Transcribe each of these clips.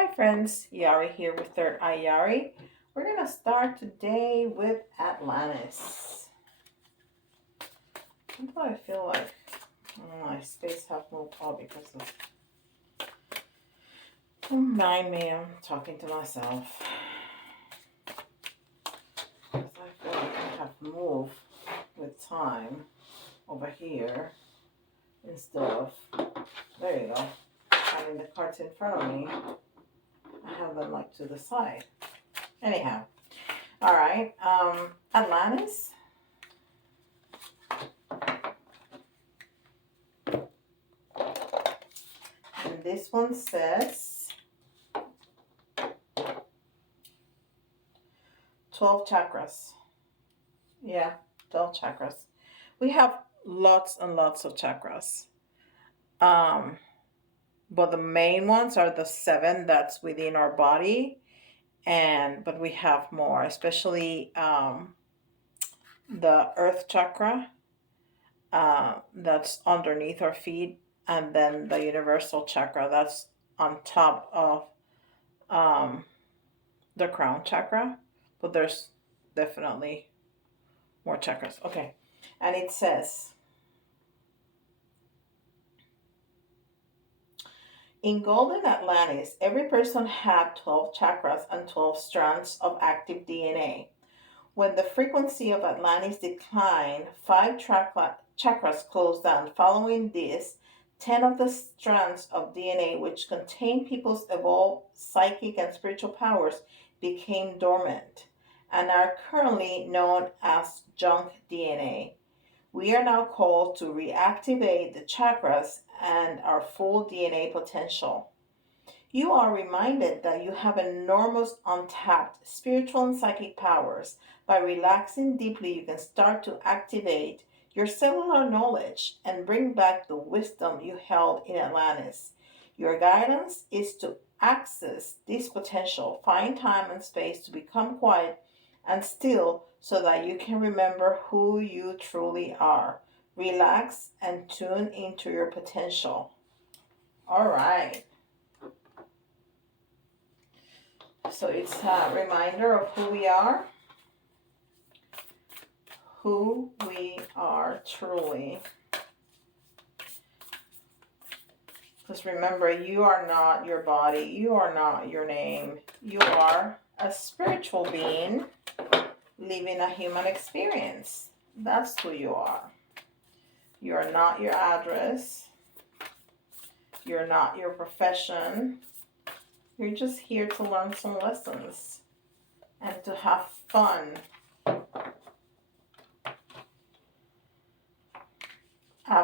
Hi friends, Yari here with Third Eye Yari. We're going to start today with Atlantis. Sometimes I feel like my space have moved all because of... Don't mind me, I'm talking to myself. Because I feel like I have moved with time over here instead of... There you go. Having the cards in front of me. I have them like to the side. Anyhow, all right. Atlantis. And this one says 12 chakras. Yeah, 12 chakras. We have lots and lots of chakras. But the main ones are the 7 that's within our body. But we have more, especially the earth chakra that's underneath our feet, and then the universal chakra that's on top of the crown chakra. But there's definitely more chakras. Okay, and it says, in Golden Atlantis, every person had 12 chakras and 12 strands of active DNA. When the frequency of Atlantis declined, 5 chakras closed down. Following this, 10 of the strands of DNA, which contain people's evolved psychic and spiritual powers, became dormant and are currently known as junk DNA. We are now called to reactivate the chakras and our full DNA potential. You are reminded that you have enormous untapped spiritual and psychic powers. By relaxing deeply, you can start to activate your cellular knowledge and bring back the wisdom you held in Atlantis. Your guidance is to access this potential, find time and space to become quiet and still so that you can remember who you truly are. Relax and tune into your potential. All right. So it's a reminder of who we are truly. Because remember, you are not your body, you are not your name, you are a spiritual being living a human experience. That's who you are. You are not your address, you're not your profession. You're just here to learn some lessons and to have fun. I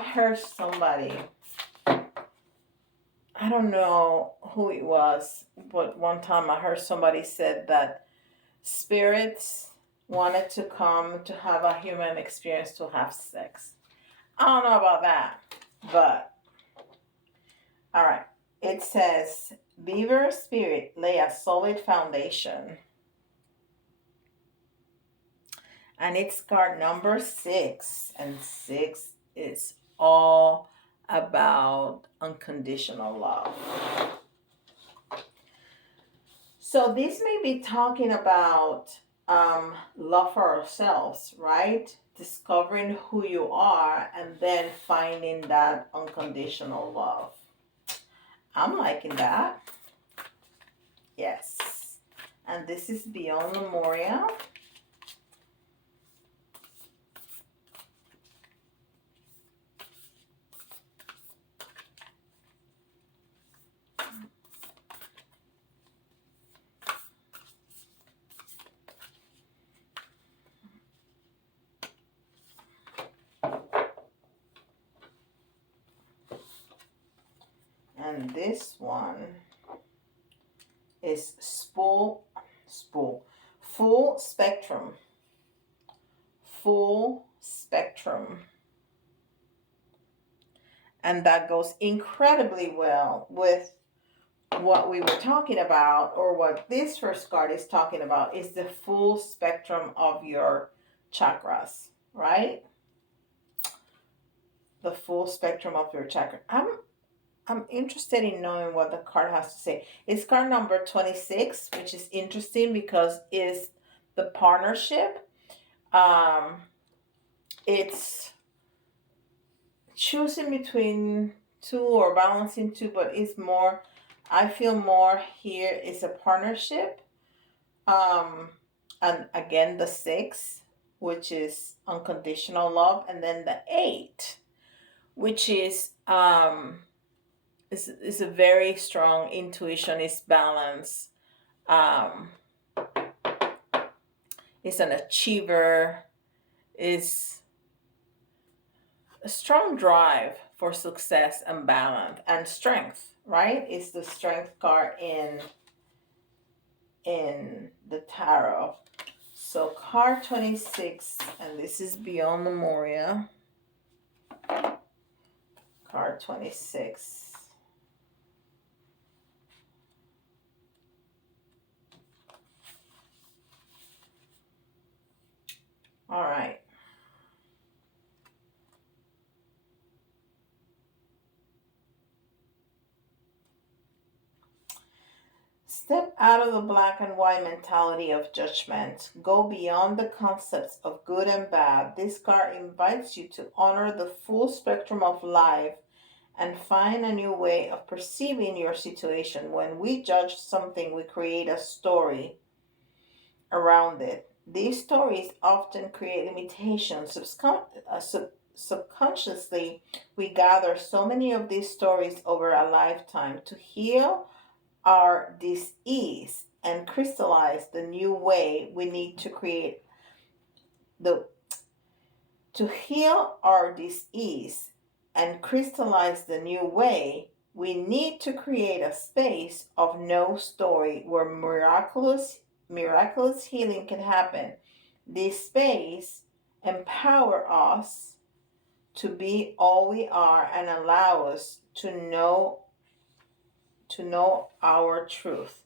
heard somebody, I don't know who it was, but one time I heard somebody said that spirits wanted to come to have a human experience to have sex. I don't know about that, but all right. It says, Beaver Spirit lay a solid foundation. And it's card number 6. And 6 is all about unconditional love. So this may be talking about love for ourselves, right? Discovering who you are and then finding that unconditional love. I'm liking that. Yes. And this is Beyond Lemuria. And this one is full spectrum. Full spectrum. And that goes incredibly well with what we were talking about, or what this first card is talking about, is the full spectrum of your chakras, right? The full spectrum of your chakra. I'm interested in knowing what the card has to say. It's card number 26, which is interesting because it's the partnership. Um, it's choosing between two or balancing two, but it's more, I feel more here is a partnership. Um, and again, the six, which is unconditional love, and then the eight, which is a very strong intuition, is balance. Um, is an achiever, is a strong drive for success and balance and strength, right? It's the strength card in the tarot. So card 26, and this is beyond Lemuria. Card 26. All right. Step out of the black and white mentality of judgment. Go beyond the concepts of good and bad. This card invites you to honor the full spectrum of life and find a new way of perceiving your situation. When we judge something, we create a story around it. These stories often create limitations. Subconsciously, we gather so many of these stories over a lifetime. To heal our dis-ease and crystallize the new way, we need to create the to heal our dis-ease and crystallize the new way, we need to create a space of no story where miraculous healing can happen. This space empower us to be all we are and allow us to know our truth.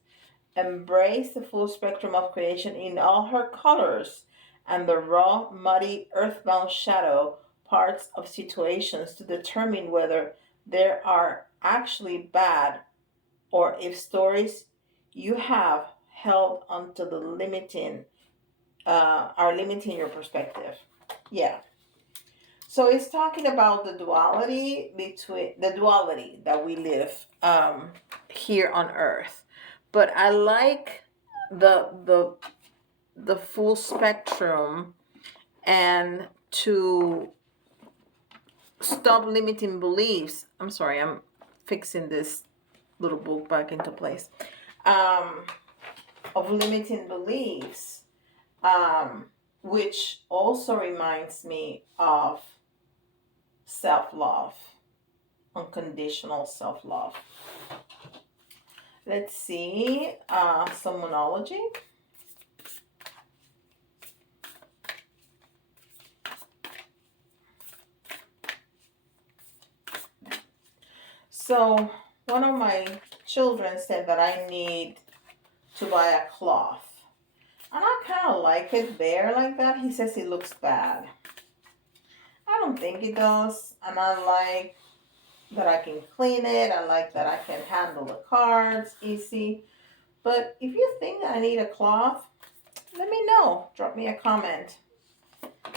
Embrace the full spectrum of creation in all her colors and the raw, muddy, earthbound shadow parts of situations to determine whether they are actually bad or if stories you have held onto the limiting are limiting your perspective. Yeah. So it's talking about the duality that we live here on Earth. But I like the full spectrum and to stop limiting beliefs. I'm sorry, I'm fixing this little book back into place. Of limiting beliefs, which also reminds me of self-love, unconditional self-love. Let's see, some monology. So one of my children said that I need to buy a cloth. And I kind of like it there like that. He says it looks bad. I don't think it does. And I like that I can clean it. I like that I can handle the cards easy. But if you think I need a cloth, let me know. Drop me a comment.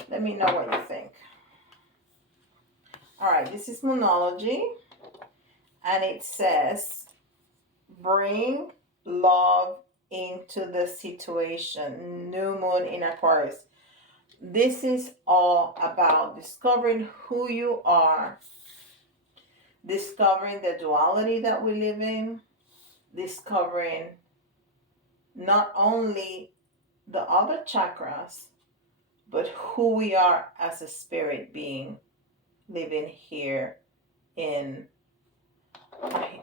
Let me know what you think. All right, this is Moonology. And it says, bring love into the situation. New moon in Aquarius. This is all about discovering who you are, discovering the duality that we live in, discovering not only the other chakras, but who we are as a spirit being living here in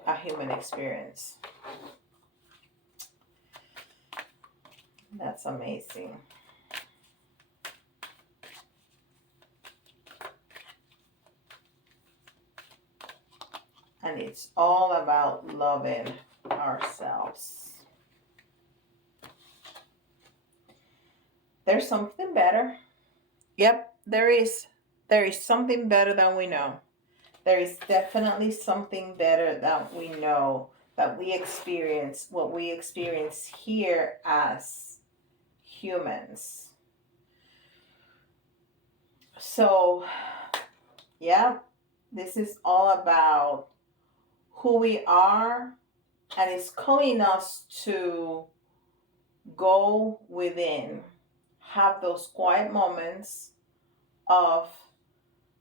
a human experience. That's amazing. And it's all about loving ourselves. There's something better. Yep, there is. There is something better than we know. There is definitely something better that we know, that we experience, what we experience here as humans. So, yeah, this is all about who we are, and it's calling us to go within, have those quiet moments of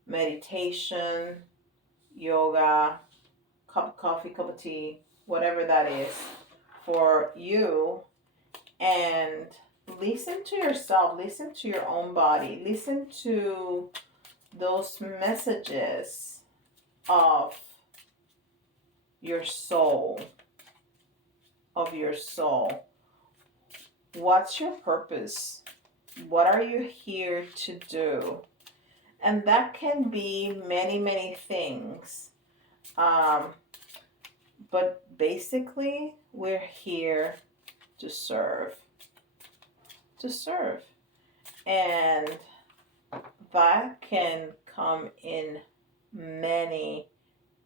meditation, yoga, cup of coffee, cup of tea, whatever that is for you, and listen to yourself, listen to your own body, listen to those messages of your soul, of your soul. What's your purpose? What are you here to do? And that can be many, many things. But basically, we're here to serve. To serve. And that can come in many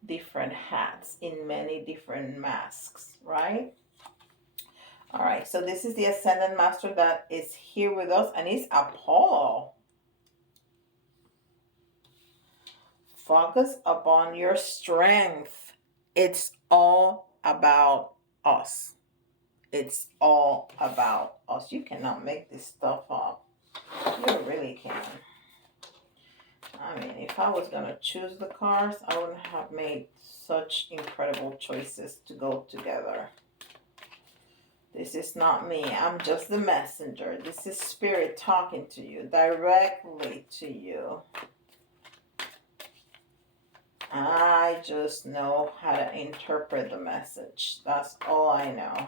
different hats, in many different masks, right? All right, so this is the Ascended Master that is here with us, and it's Apollo. Focus upon your strength. It's all about us. It's all about us. You cannot make this stuff up. You really can. I mean, if I was going to choose the cards, I wouldn't have made such incredible choices to go together. This is not me. I'm just the messenger. This is Spirit talking to you, directly to you. I just know how to interpret the message. That's all I know.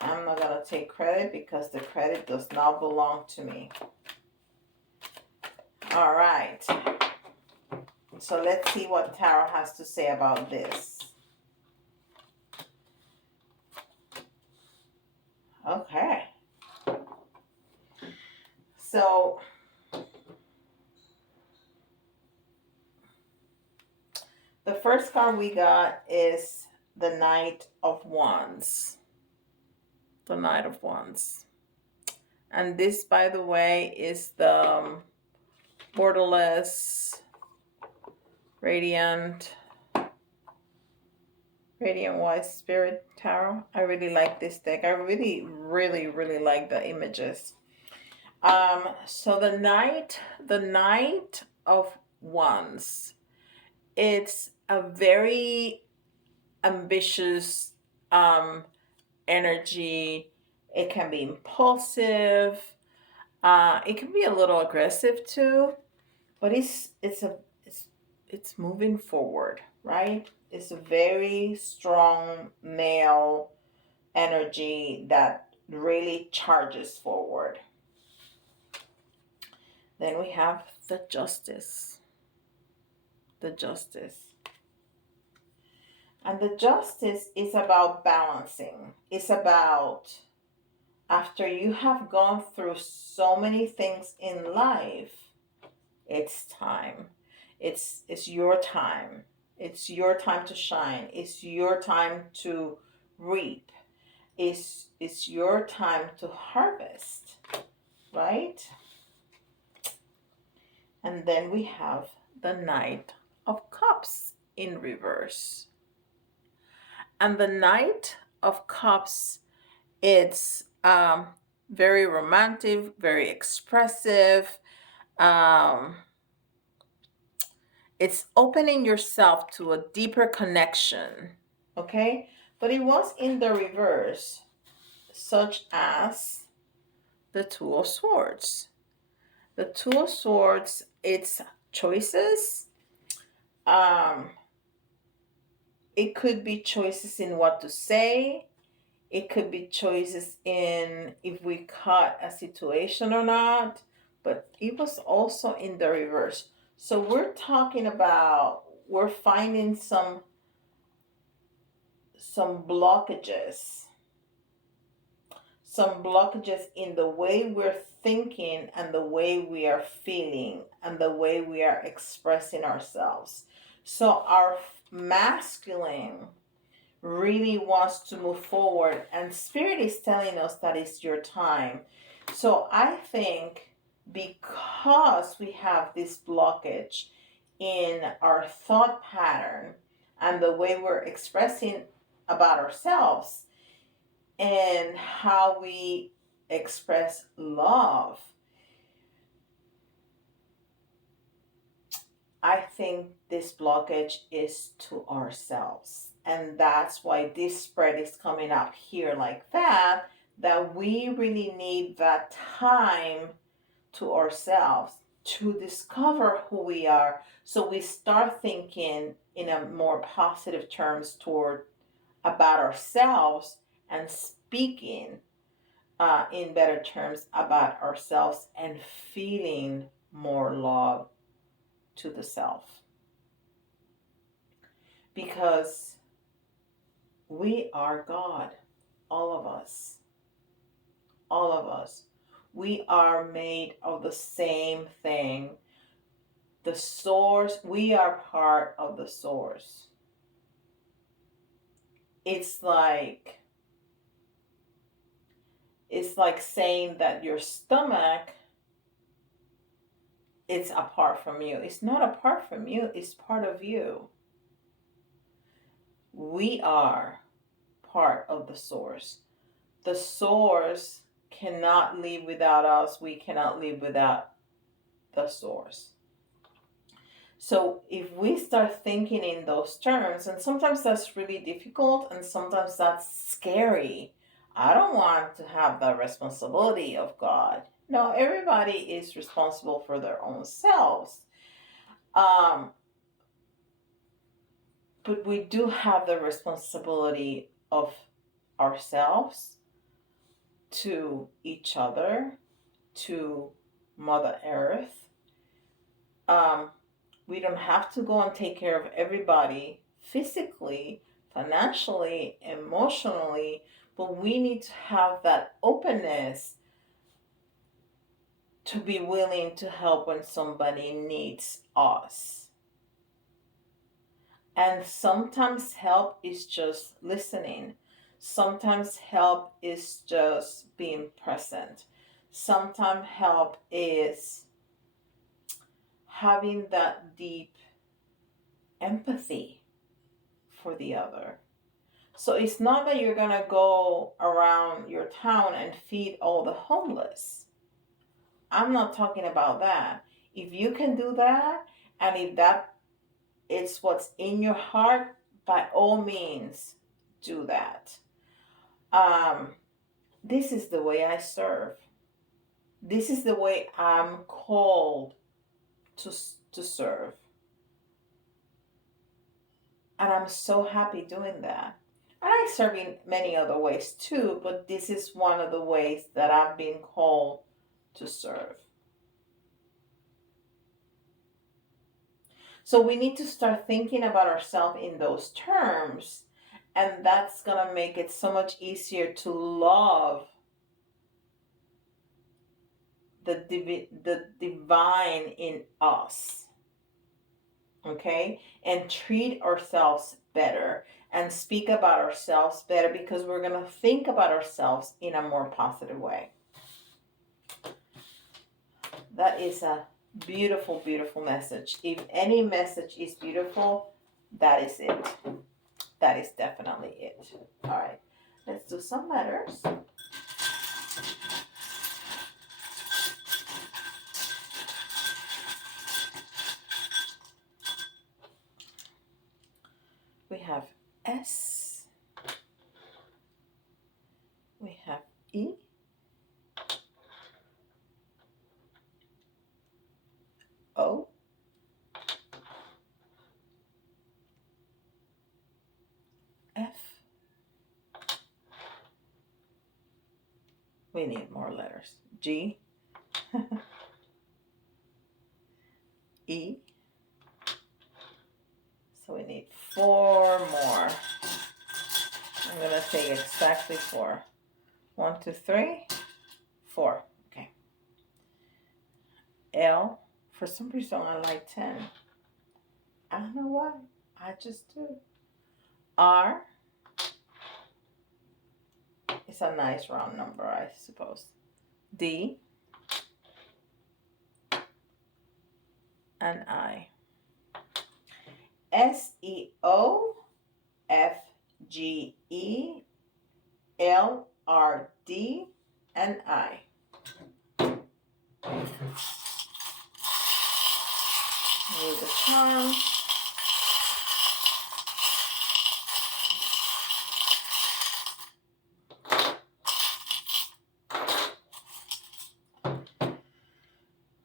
I'm not going to take credit because the credit does not belong to me. All right. So let's see what Tarot has to say about this. Okay. So the first card we got is the Knight of Wands. The Knight of Wands. And this, by the way, is the borderless Radiant White Spirit Tarot. I really like this deck. I really, really, really like the images. So the Knight of Wands. It's a very ambitious energy. It can be impulsive. It can be a little aggressive too, but it's moving forward, right? It's a very strong male energy that really charges forward. Then we have the Justice. The Justice. And the Justice is about balancing. It's about, after you have gone through so many things in life, it's time. It's your time. It's your time to shine. It's your time to reap. It's your time to harvest, right? And then we have the Knight of Cups in reverse. And the Knight of Cups, it's very romantic, very expressive. It's opening yourself to a deeper connection, okay? But it was in the reverse, such as the Two of Swords. The Two of Swords, it's choices. It could be choices in what to say. It could be choices in if we cut a situation or not. But it was also in the reverse. So we're talking about, we're finding some blockages. some blockages in the way we're thinking and the way we are feeling and the way we are expressing ourselves. So our masculine really wants to move forward, and spirit is telling us that it's your time. So I think because we have this blockage in our thought pattern and the way we're expressing about ourselves and how we express love, I think this blockage is to ourselves. And that's why this spread is coming up here like that, that we really need that time to ourselves to discover who we are. So we start thinking in a more positive terms toward about ourselves and speaking in better terms about ourselves and feeling more love to the self. Because we are God, all of us. All of us. We are made of the same thing. The source, we are part of the source. It's like saying that your stomach is apart from you. It's not apart from you, it's part of you. We are part of the source. The source cannot live without us. We cannot live without the source. So if we start thinking in those terms, and sometimes that's really difficult and sometimes that's scary. I don't want to have the responsibility of God. No, everybody is responsible for their own selves. But we do have the responsibility of ourselves to each other, to Mother Earth. We don't have to go and take care of everybody physically, financially, emotionally, but we need to have that openness to be willing to help when somebody needs us. And sometimes help is just listening. Sometimes help is just being present. Sometimes help is having that deep empathy for the other. So it's not that you're going to go around your town and feed all the homeless. I'm not talking about that. If you can do that, and if that is what's in your heart, by all means, do that. This is the way I serve. This is the way I'm called to serve. And I'm so happy doing that. And I serve in many other ways too, but this is one of the ways that I've been called to serve. So we need to start thinking about ourselves in those terms, and that's going to make it so much easier to love the divine in us. Okay? And treat ourselves better and speak about ourselves better, because we're going to think about ourselves in a more positive way. That is a beautiful, beautiful message. If any message is beautiful, that is it. That is definitely it. All right, let's do some letters. We have S. We have E. O. F. We need more letters. G. E. So we need 4 more. I'm going to say exactly 4. 1, 2, 3, 4. Okay. L. For some reason, I like 10. I don't know why. I just do. R. It's a nice round number, I suppose. D. And I. S, E, O, F, G, E, L, R, D, and I. With the charm.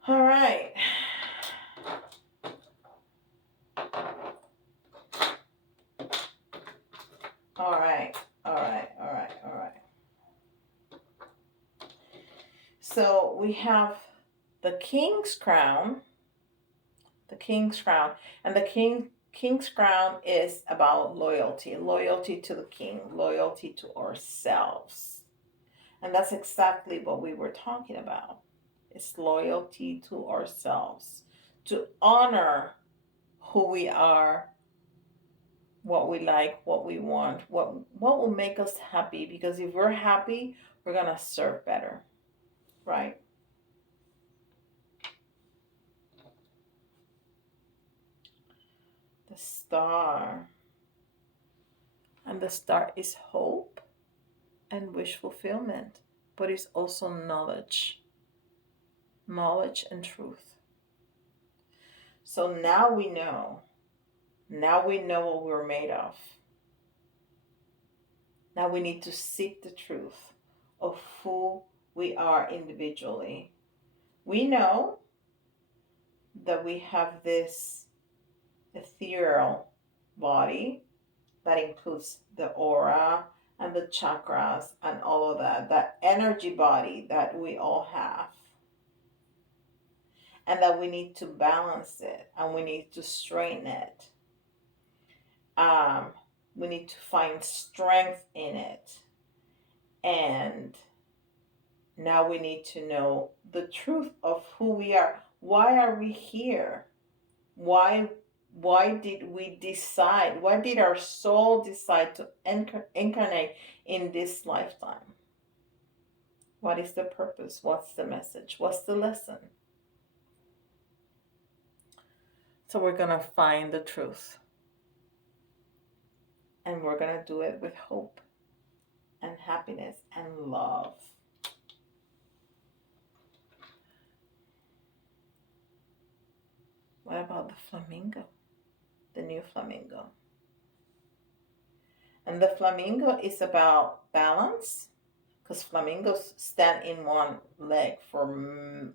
All right. All right. All right. All right. All right. So we have the King's Crown. The King's Crown. And the King's Crown is about loyalty. Loyalty to the King. Loyalty to ourselves. And that's exactly what we were talking about. It's loyalty to ourselves. To honor who we are, what we like, what we want, what will make us happy. Because if we're happy, we're gonna serve better, right? The star. And the star is hope and wish fulfillment, but it's also knowledge. Knowledge and truth. So now we know. Now we know what we're made of. Now we need to seek the truth of who we are individually. We know that we have this ethereal body that includes the aura and the chakras and all of that energy body that we all have. And that we need to balance it and we need to straighten it. We need to find strength in it. And now we need to know the truth of who we are. Why are we here? Why did we decide? Why did our soul decide to incarnate in this lifetime? What is the purpose? What's the message? What's the lesson? So we're going to find the truth. And we're going to do it with hope and happiness and love. What about the flamingo? The new flamingo. And the flamingo is about balance, because flamingos stand in one leg for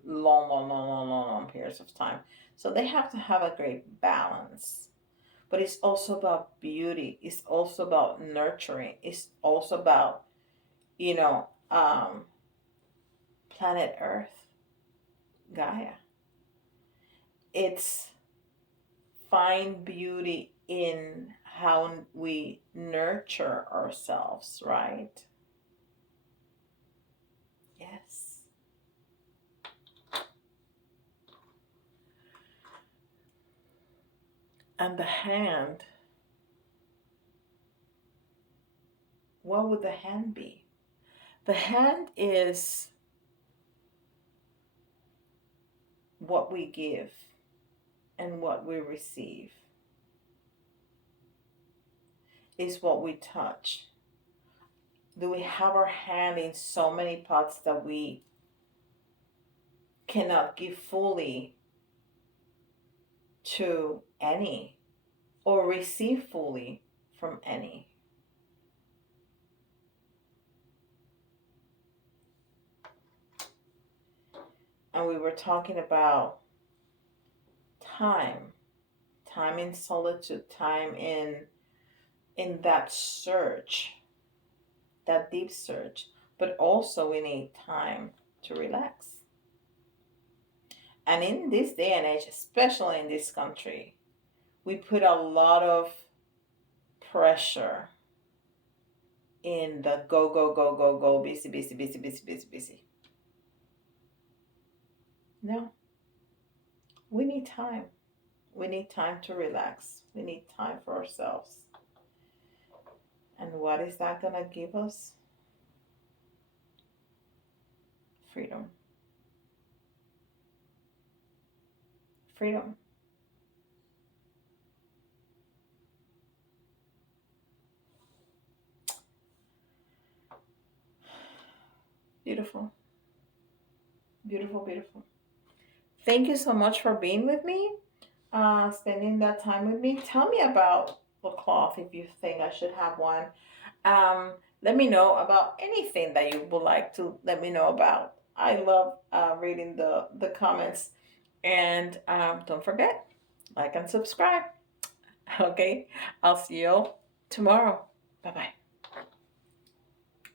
long periods of time. So they have to have a great balance. But it's also about beauty. It's also about nurturing. It's also about, planet Earth, Gaia. It's find beauty in how we nurture ourselves, right? Yes. And the hand. What would the hand be? The hand is what we give and what we receive. Is what we touch. Do we have our hand in so many pots that we cannot give fully to any or receive fully from any? And we were talking about time in solitude, time in that search, that deep search, but also we need time to relax. And in this day and age, especially in this country, we put a lot of pressure in the go, go, go, go, go, busy, busy, busy, busy, busy, busy. No, we need time. We need time to relax. We need time for ourselves. And what is that going to give us? Freedom. Freedom. Beautiful. Beautiful, beautiful. Thank you so much for being with me, spending that time with me. Tell me about the cloth if you think I should have one. Um, Let me know about anything that you would like to let me know about. I love reading the comments. And don't forget, like and subscribe. Okay, I'll see you tomorrow. Bye bye.